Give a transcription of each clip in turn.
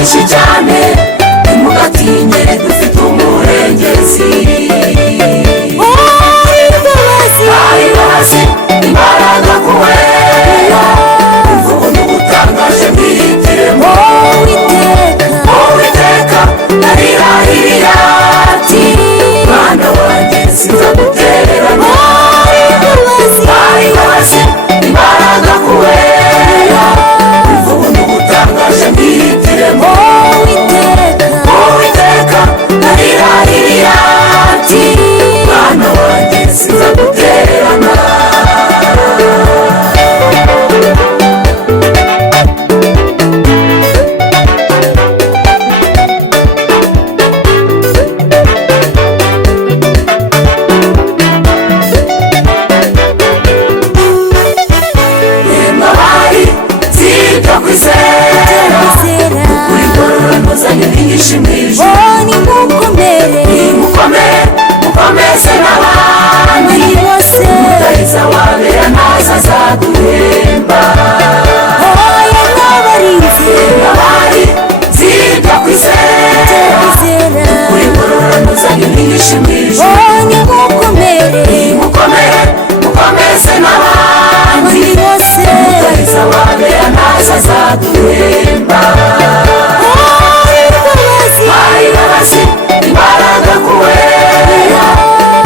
byinshi cyane, ntimugatinye dufite umurengezi. Hari imbabazi imbaraga kuwera, imvugo n'ubutangaje mwihitiremo. Uwiteka yarirahiriye ati mwana wanjye sinzagutererana. Hari imbabazi imbaraga kuwera, imvugo n'ubutangaje mwihitiremo. Uwiteka yarirahiriye ati mwana wanjye sinzagutererana. Mukomeze n'abandi bose, umutariza wabera ntaza azaduhemba. Nk'abari zibyo kwizera, kuri ngororano zanyu ntigishimije. Mukomeze n'abandi bose, umutariza wabera ntaza azaduhemba. Hari imbabazi imbaraga kuwera,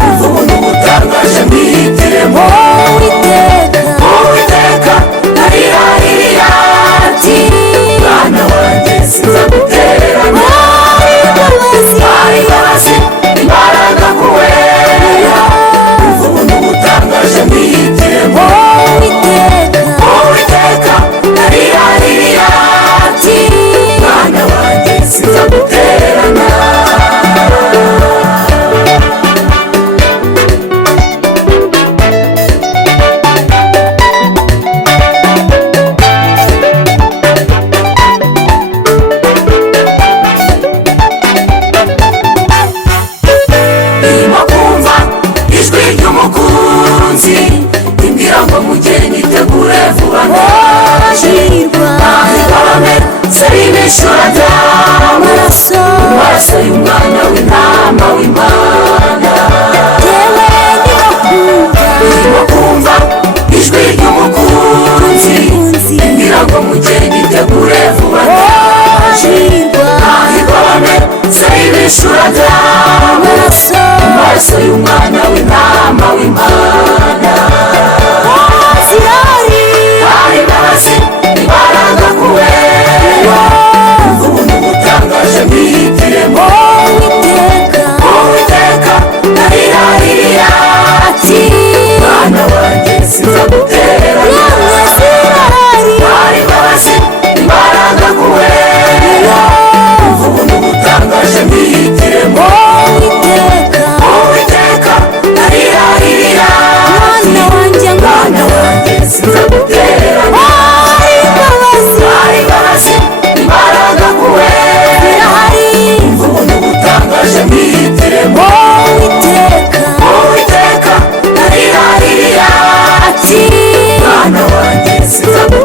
imvugo n'ubutangaje mwihitiremo. Uwiteka yarirahiriye ati mwana wanjye sinzagutererana. Hari imbabazi imbaraga kuwera, imvugo n'ubutangaje mwihitiremo. Uwiteka yarirahiriye ati mwana wanjye sinzagutererana. Ndimo kumva ijwi ry'umukunzi rimbwira ngo mugeni nitegure vuba ndaje. Nahigabane seribishura ry'amaraso, amaraso y'umwana w'intama w'Imana. Ndimo kumva ijwi ry'umukunzi rimbwira ngo mugeni nitegure vuba ndaje. Nahigabane seribishura ry'amaraso, amaraso y'umwana w'intama w'Imana. Hari imbabazi imbaraga kuwera, imvugo n'ubutangaje mwihitiremo. Uwiteka yarirahiriye ati mwana wanjye sinzagutererana. Hari imbabazi imbaraga kuwera, imvugo n'ubutangaje mwihitiremo. Uwiteka yarirahiriye ati mwana wanjye sinzagutererana. Hari imbabazi imbaraga kuwera, imvugo n'ubutangaje mwihitiremo. Uwiteka yarirahiriye ati mwana wanjye sinzagutererana.